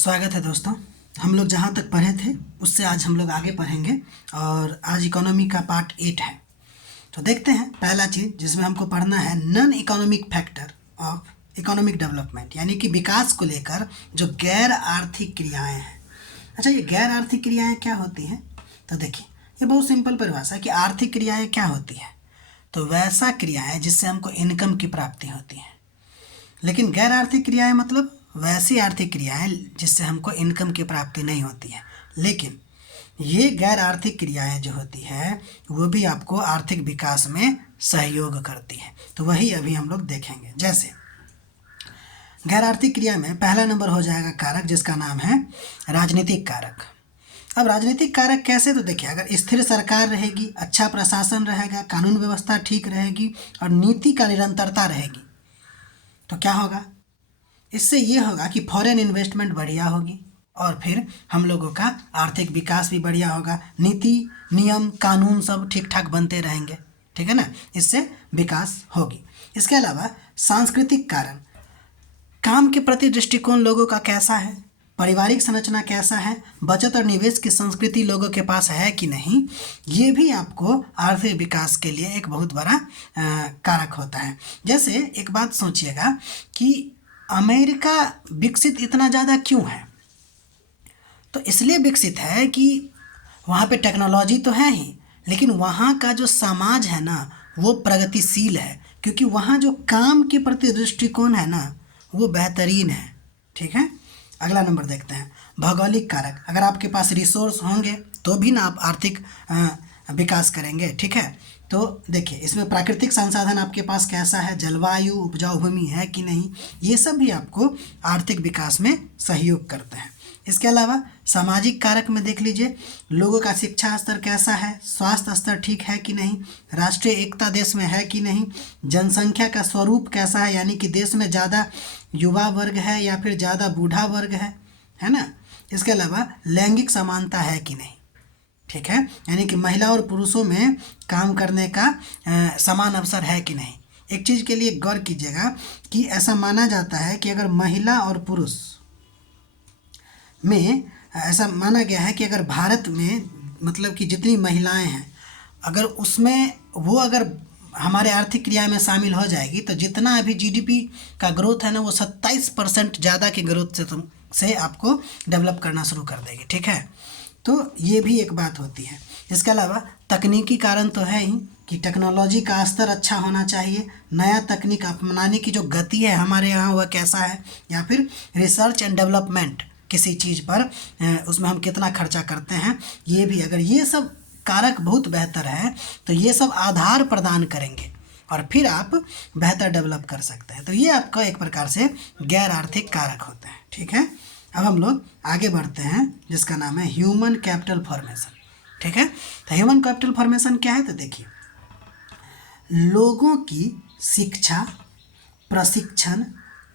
स्वागत है दोस्तों। हम लोग जहाँ तक पढ़े थे उससे आज हम लोग आगे पढ़ेंगे और आज इकोनॉमी का पार्ट 8 है। तो देखते हैं पहला चीज़ जिसमें हमको पढ़ना है non economic factor of economic development, यानी कि विकास को लेकर जो गैर आर्थिक क्रियाएं हैं। अच्छा, ये गैर आर्थिक क्रियाएं क्या होती हैं? तो देखिए, ये बहुत सिंपल परिभाषा है कि आर्थिक क्रियाएं क्या होती है। तो वैसा क्रियाएं जिससे हमको इनकम की प्राप्ति होती है। लेकिन गैर आर्थिक क्रियाएं मतलब वैसी आर्थिक क्रियाएं जिससे हमको इनकम की प्राप्ति नहीं होती है, लेकिन ये गैर आर्थिक क्रियाएं जो होती है वो भी आपको आर्थिक विकास में सहयोग करती है। तो वही अभी हम लोग देखेंगे। जैसे गैर आर्थिक क्रिया में पहला नंबर हो जाएगा कारक जिसका नाम है राजनीतिक कारक। अब राजनीतिक कारक कैसे? तो देखिए, अगर स्थिर सरकार रहेगी, अच्छा प्रशासन रहेगा, कानून व्यवस्था ठीक रहेगी और नीति का निरंतरता रहेगी तो क्या होगा? इससे ये होगा कि फॉरेन इन्वेस्टमेंट बढ़िया होगी और फिर हम लोगों का आर्थिक विकास भी बढ़िया होगा। नीति, नियम, कानून सब ठीक ठाक बनते रहेंगे, ठीक है ना। इससे विकास होगी। इसके अलावा सांस्कृतिक कारण, काम के प्रति दृष्टिकोण लोगों का कैसा है, पारिवारिक संरचना कैसा है, बचत और निवेश की संस्कृति लोगों के पास है कि नहीं, ये भी आपको आर्थिक विकास के लिए एक बहुत बड़ा कारक होता है। जैसे एक बात सोचिएगा कि अमेरिका विकसित इतना ज़्यादा क्यों है? तो इसलिए विकसित है कि वहाँ पे टेक्नोलॉजी तो है ही, लेकिन वहाँ का जो समाज है ना वो प्रगतिशील है, क्योंकि वहाँ जो काम के प्रति दृष्टिकोण है ना वो बेहतरीन है, ठीक है। अगला नंबर देखते हैं भौगोलिक कारक। अगर आपके पास रिसोर्स होंगे तो भी ना आप आर्थिक विकास करेंगे, ठीक है। तो देखिए, इसमें प्राकृतिक संसाधन आपके पास कैसा है, जलवायु, उपजाऊ भूमि है कि नहीं, ये सब भी आपको आर्थिक विकास में सहयोग करते हैं। इसके अलावा सामाजिक कारक में देख लीजिए, लोगों का शिक्षा स्तर कैसा है, स्वास्थ्य स्तर ठीक है कि नहीं, राष्ट्रीय एकता देश में है कि नहीं, जनसंख्या का स्वरूप कैसा है, यानी कि देश में ज़्यादा युवा वर्ग है या फिर ज़्यादा बूढ़ा वर्ग है ना। इसके अलावा लैंगिक समानता है कि नहीं, ठीक है, यानी कि महिला और पुरुषों में काम करने का समान अवसर है कि नहीं। एक चीज़ के लिए गौर कीजिएगा कि ऐसा माना जाता है कि अगर महिला और पुरुष में ऐसा माना गया है कि अगर भारत में मतलब कि जितनी महिलाएं हैं अगर उसमें वो अगर हमारे आर्थिक क्रिया में शामिल हो जाएगी तो जितना अभी जीडीपी का ग्रोथ है ना वो 27% ज़्यादा की ग्रोथ से आपको डेवलप करना शुरू कर देगी, ठीक है। तो ये भी एक बात होती है। इसके अलावा तकनीकी कारण तो है ही कि टेक्नोलॉजी का स्तर अच्छा होना चाहिए, नया तकनीक अपनाने की जो गति है हमारे यहाँ वह कैसा है, या फिर रिसर्च एंड डेवलपमेंट किसी चीज़ पर उसमें हम कितना खर्चा करते हैं, ये भी अगर ये सब कारक बहुत बेहतर है तो ये सब आधार प्रदान करेंगे और फिर आप बेहतर डेवलप कर सकते हैं। तो ये आपका एक प्रकार से गैर आर्थिक कारक होते हैं, ठीक है। अब हम लोग आगे बढ़ते हैं जिसका नाम है ह्यूमन कैपिटल फॉर्मेशन, ठीक है। तो ह्यूमन कैपिटल फॉर्मेशन क्या है? तो देखिए, लोगों की शिक्षा, प्रशिक्षण,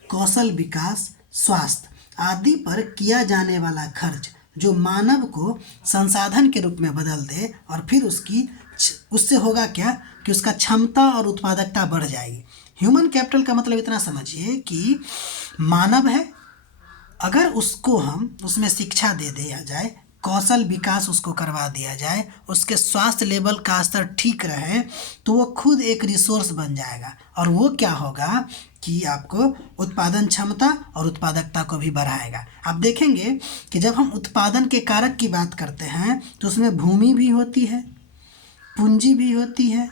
कौशल विकास, स्वास्थ्य आदि पर किया जाने वाला खर्च जो मानव को संसाधन के रूप में बदल दे और फिर उससे होगा क्या कि उसका क्षमता और उत्पादकता बढ़ जाएगी। ह्यूमन कैपिटल का मतलब इतना समझिए कि मानव है, अगर उसको हम उसमें शिक्षा दे दिया जाए, कौशल विकास उसको करवा दिया जाए, उसके स्वास्थ्य लेवल का स्तर ठीक रहे तो वो खुद एक रिसोर्स बन जाएगा और वो क्या होगा कि आपको उत्पादन क्षमता और उत्पादकता को भी बढ़ाएगा। आप देखेंगे कि जब हम उत्पादन के कारक की बात करते हैं तो उसमें भूमि भी होती है, पूंजी भी होती है,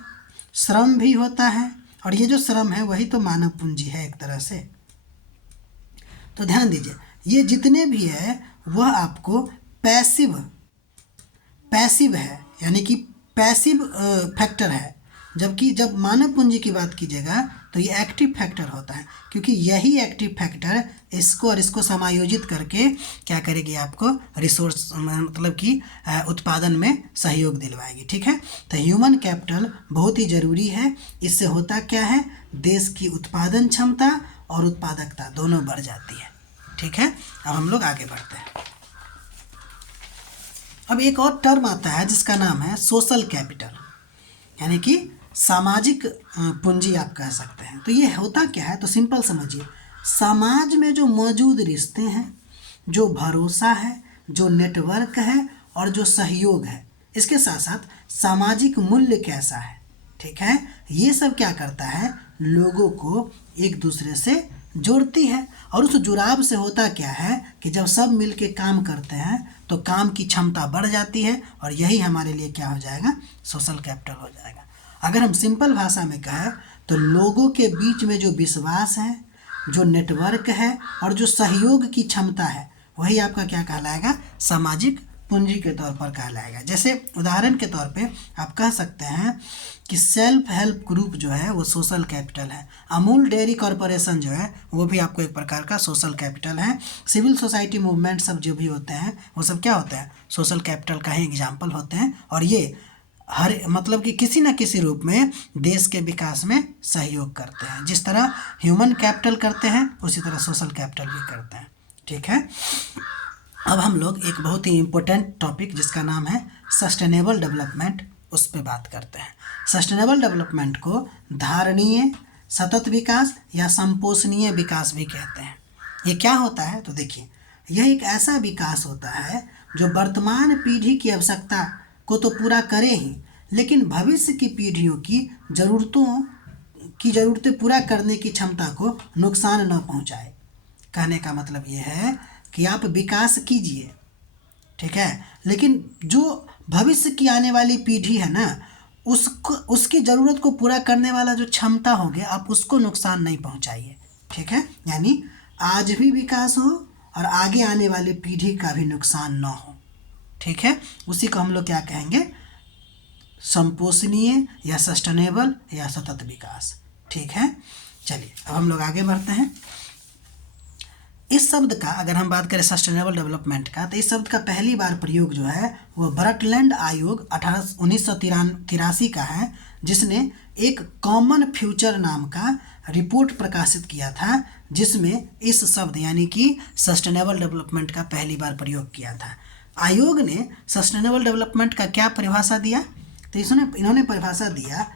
श्रम भी होता है और ये जो श्रम है वही तो मानव पूंजी है एक तरह से। तो ध्यान दीजिए, ये जितने भी है वह आपको पैसिव है, यानी कि पैसिव फैक्टर है, जबकि जब मानव पूंजी की बात कीजिएगा तो ये एक्टिव फैक्टर होता है, क्योंकि यही एक्टिव फैक्टर इसको और इसको समायोजित करके क्या करेगी, आपको रिसोर्स मतलब कि उत्पादन में सहयोग दिलवाएगी, ठीक है। तो ह्यूमन कैपिटल बहुत ही ज़रूरी है। इससे होता क्या है, देश की उत्पादन क्षमता और उत्पादकता दोनों बढ़ जाती है, ठीक है। अब हम लोग आगे बढ़ते हैं। अब एक और टर्म आता है जिसका नाम है सोशल कैपिटल, यानी कि सामाजिक पूंजी आप कह सकते हैं। तो ये होता क्या है? तो सिंपल समझिए, समाज में जो मौजूद रिश्ते हैं जो भरोसा है, जो नेटवर्क है और जो सहयोग है। इसके साथ साथ सामाजिक मूल्य कैसा है, ठीक है, ये सब क्या करता है, लोगों को एक दूसरे से जोड़ती है। और उस जुड़ाव से होता क्या है कि जब सब मिलके काम करते हैं तो काम की क्षमता बढ़ जाती है और यही हमारे लिए क्या हो जाएगा, सोशल कैपिटल हो जाएगा। अगर हम सिंपल भाषा में कहें तो लोगों के बीच में जो विश्वास है, जो नेटवर्क है और जो सहयोग की क्षमता है, वही आपका क्या कहलाएगा, सामाजिक पूंजी के तौर पर कहलाएगा। जैसे उदाहरण के तौर पे आप कह सकते हैं कि सेल्फ हेल्प ग्रुप जो है वो सोशल कैपिटल है। अमूल डेयरी कॉरपोरेशन जो है वो भी आपको एक प्रकार का सोशल कैपिटल है। सिविल सोसाइटी मूवमेंट सब जो भी होते हैं वो सब क्या होते हैं, सोशल कैपिटल का ही एग्जाम्पल होते हैं। और ये हर मतलब कि किसी न किसी रूप में देश के विकास में सहयोग करते हैं। जिस तरह ह्यूमन कैपिटल करते हैं उसी तरह सोशल कैपिटल भी करते हैं, ठीक है। अब हम लोग एक बहुत ही इम्पोर्टेंट टॉपिक जिसका नाम है सस्टेनेबल डेवलपमेंट, उस पर बात करते हैं। सस्टेनेबल डेवलपमेंट को धारणीय, सतत विकास या संपोषणीय विकास भी कहते हैं। ये क्या होता है, तो देखिए, यह एक ऐसा विकास होता है जो वर्तमान पीढ़ी की आवश्यकता को तो पूरा करे ही, लेकिन भविष्य की पीढ़ियों की ज़रूरतें पूरा करने की क्षमता को नुकसान न पहुंचाए। कहने का मतलब ये है कि आप विकास कीजिए, ठीक है, लेकिन जो भविष्य की आने वाली पीढ़ी है ना, उसकी ज़रूरत को पूरा करने वाला जो क्षमता हो गया, आप उसको नुकसान नहीं पहुंचाइए, ठीक है। यानी आज भी विकास हो और आगे आने वाली पीढ़ी का भी नुकसान ना हो, ठीक है। उसी को हम लोग क्या कहेंगे, संपोषणीय या सस्टेनेबल या सतत विकास, ठीक है। चलिए अब हम लोग आगे बढ़ते हैं। इस शब्द का अगर हम बात करें सस्टेनेबल डेवलपमेंट का, तो इस शब्द का पहली बार प्रयोग जो है वो ब्रटलैंड आयोग 1983 का है, जिसने एक कॉमन फ्यूचर नाम का रिपोर्ट प्रकाशित किया था, जिसमें इस शब्द यानी कि सस्टेनेबल डेवलपमेंट का पहली बार प्रयोग किया था। आयोग ने सस्टेनेबल डेवलपमेंट का क्या परिभाषा दिया, तो इन्होंने परिभाषा दिया,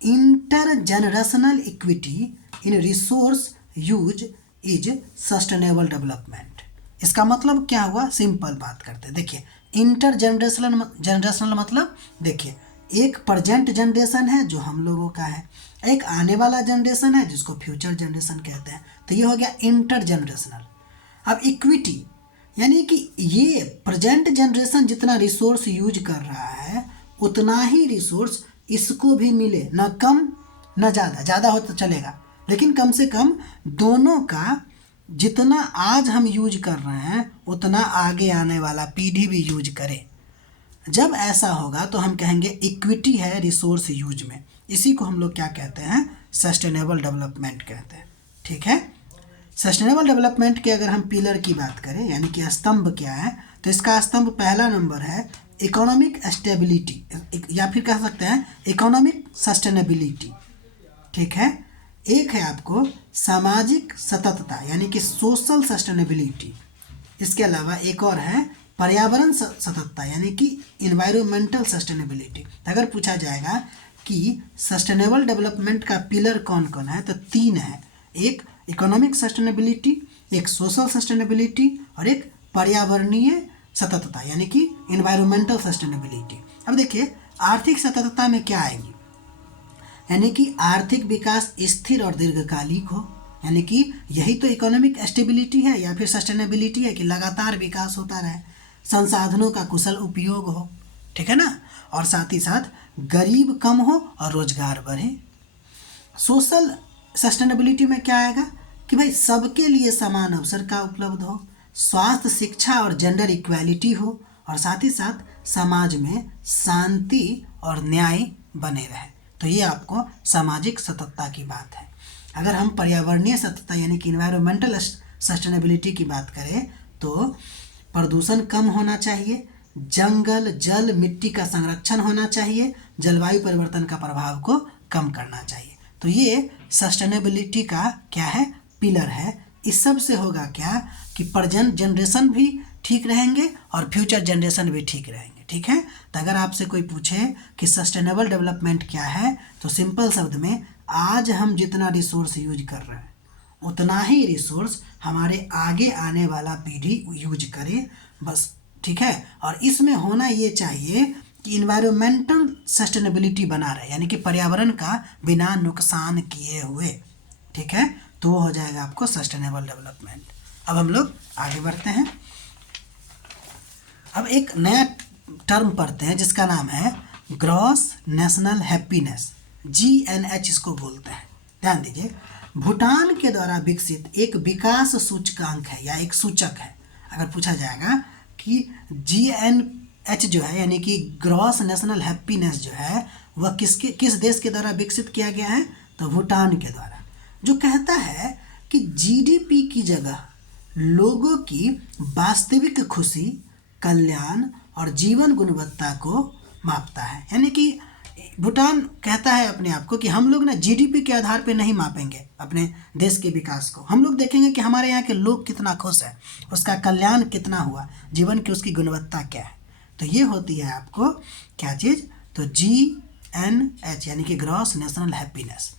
inter generational equity in resource use is sustainable development. इसका मतलब क्या हुआ, सिंपल बात करते हैं। देखिए, इंटर जनरेशनल मतलब, देखिए, एक प्रेजेंट जनरेशन है जो हम लोगों का है, एक आने वाला जनरेशन है जिसको फ्यूचर जनरेशन कहते हैं, तो ये हो गया इंटर जनरेशनल। अब इक्विटी यानी कि ये प्रेजेंट जनरेशन जितना रिसोर्स यूज कर रहा है उतना ही रिसोर्स इसको भी मिले, न कम न ज़्यादा। ज़्यादा हो तो चलेगा, लेकिन कम से कम दोनों का जितना आज हम यूज कर रहे हैं उतना आगे आने वाला पीढ़ी भी यूज करे। जब ऐसा होगा तो हम कहेंगे इक्विटी है रिसोर्स यूज में। इसी को हम लोग क्या कहते हैं, सस्टेनेबल डेवलपमेंट कहते हैं, ठीक है। सस्टेनेबल डेवलपमेंट के अगर हम पिलर की बात करें यानी कि स्तंभ क्या है, तो इसका स्तंभ पहला नंबर है इकोनॉमिक स्टेबिलिटी, या फिर कह सकते हैं इकोनॉमिक सस्टेनेबिलिटी, ठीक है। एक है आपको सामाजिक सततता यानी कि सोशल सस्टेनेबिलिटी। इसके अलावा एक और है पर्यावरण सततता यानी कि इन्वायरमेंटल सस्टेनेबिलिटी। अगर पूछा जाएगा कि सस्टेनेबल डेवलपमेंट का पिलर कौन कौन है, तो 3 है, एक इकोनॉमिक सस्टेनेबिलिटी, एक सोशल सस्टेनेबिलिटी और एक पर्यावरणीय सततता यानी कि इन्वायरमेंटल सस्टेनेबिलिटी। अब देखिए, आर्थिक सततता में क्या आएगी, यानी कि आर्थिक विकास स्थिर और दीर्घकालिक हो, यानी कि यही तो इकोनॉमिक स्टेबिलिटी है या फिर सस्टेनेबिलिटी है कि लगातार विकास होता रहे, संसाधनों का कुशल उपयोग हो, ठीक है ना, और साथ ही साथ गरीब कम हो और रोजगार बढ़े। सोशल सस्टेनेबिलिटी में क्या आएगा कि भाई सबके लिए समान अवसर का उपलब्ध हो, स्वास्थ्य, शिक्षा और जेंडर इक्वालिटी हो, और साथ ही साथ समाज में शांति और न्याय बने रहे। तो ये आपको सामाजिक सततता की बात है। अगर हम पर्यावरणीय सततता यानी कि इन्वायरमेंटल सस्टेनेबिलिटी की बात करें तो प्रदूषण कम होना चाहिए, जंगल, जल, मिट्टी का संरक्षण होना चाहिए, जलवायु परिवर्तन का प्रभाव को कम करना चाहिए। तो ये सस्टेनेबिलिटी का क्या है, पिलर है। इस सब से होगा क्या कि प्रेजेंट जनरेशन भी ठीक रहेंगे और फ्यूचर जनरेशन भी ठीक रहेंगे, ठीक है। तो अगर आपसे कोई पूछे कि सस्टेनेबल डेवलपमेंट क्या है, तो सिंपल शब्द में आज हम जितना रिसोर्स यूज कर रहे हैं उतना ही रिसोर्स हमारे आगे आने वाला पीढ़ी यूज करे, बस। ठीक है, और इसमें होना ये चाहिए कि इन्वायरमेंटल सस्टेनेबिलिटी बना रहे, यानी कि पर्यावरण का बिना नुकसान किए हुए। ठीक है, तो वो हो जाएगा आपको सस्टेनेबल डेवलपमेंट। अब हम लोग आगे बढ़ते हैं। अब एक नया टर्म पढ़ते हैं जिसका नाम है ग्रॉस नेशनल हैप्पीनेस, GNH इसको बोलते हैं। ध्यान दीजिए, भूटान के द्वारा विकसित एक विकास सूचकांक है या एक सूचक है। अगर पूछा जाएगा कि GNH जो है यानी कि ग्रॉस नेशनल हैप्पीनेस जो है वह किस देश के द्वारा विकसित किया गया है, तो भूटान के द्वारा, जो कहता है कि GDP की जगह लोगों की वास्तविक खुशी, कल्याण और जीवन गुणवत्ता को मापता है। यानी कि भूटान कहता है अपने आप को कि हम लोग ना GDP के आधार पे नहीं मापेंगे अपने देश के विकास को, हम लोग देखेंगे कि हमारे यहाँ के लोग कितना खुश है, उसका कल्याण कितना हुआ, जीवन की उसकी गुणवत्ता क्या है। तो ये होती है आपको क्या चीज़, तो GNH यानी कि ग्रॉस नेशनल हैप्पीनेस।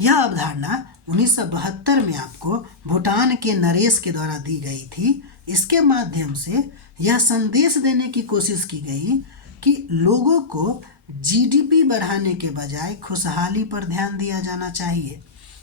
यह अवधारणा 1972 में आपको भूटान के नरेश के द्वारा दी गई थी। इसके माध्यम से यह संदेश देने की कोशिश की गई कि लोगों को GDP बढ़ाने के बजाय खुशहाली पर ध्यान दिया जाना चाहिए।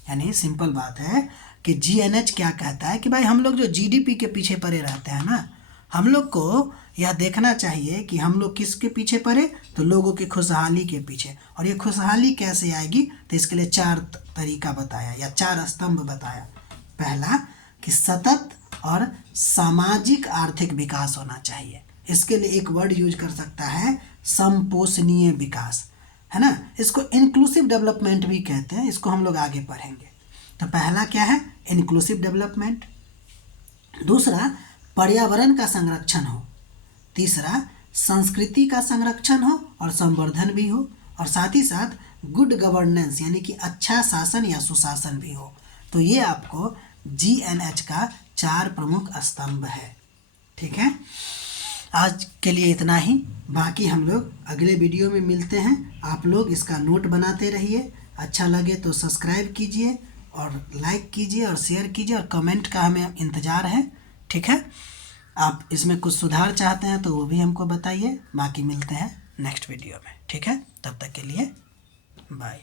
यानी सिंपल बात है कि GNH क्या कहता है कि भाई हम लोग जो GDP के पीछे पड़े रहते हैं ना, हम लोग को यह देखना चाहिए कि हम लोग किसके पीछे पड़े, तो लोगों की खुशहाली के पीछे। और ये खुशहाली कैसे आएगी, तो इसके लिए 4 तरीका बताया या 4 स्तंभ बताया। पहला कि सतत और सामाजिक आर्थिक विकास होना चाहिए। इसके लिए एक वर्ड यूज कर सकता है, संपोषणीय विकास, है ना। इसको इंक्लूसिव डेवलपमेंट भी कहते हैं, इसको हम लोग आगे पढ़ेंगे। तो पहला क्या है, इंक्लूसिव डेवलपमेंट। दूसरा, पर्यावरण का संरक्षण हो। तीसरा, संस्कृति का संरक्षण हो और संवर्धन भी हो, और साथ ही साथ गुड गवर्नेंस यानी कि अच्छा शासन या सुशासन भी हो। तो ये आपको GNH का 4 प्रमुख स्तंभ है। ठीक है, आज के लिए इतना ही, बाकी हम लोग अगले वीडियो में मिलते हैं। आप लोग इसका नोट बनाते रहिए, अच्छा लगे तो सब्सक्राइब कीजिए और लाइक कीजिए और शेयर कीजिए, और कमेंट का हमें इंतज़ार है। ठीक है, आप इसमें कुछ सुधार चाहते हैं तो वो भी हमको बताइए। बाकी मिलते हैं नेक्स्ट वीडियो में। ठीक है, तब तक के लिए बाय।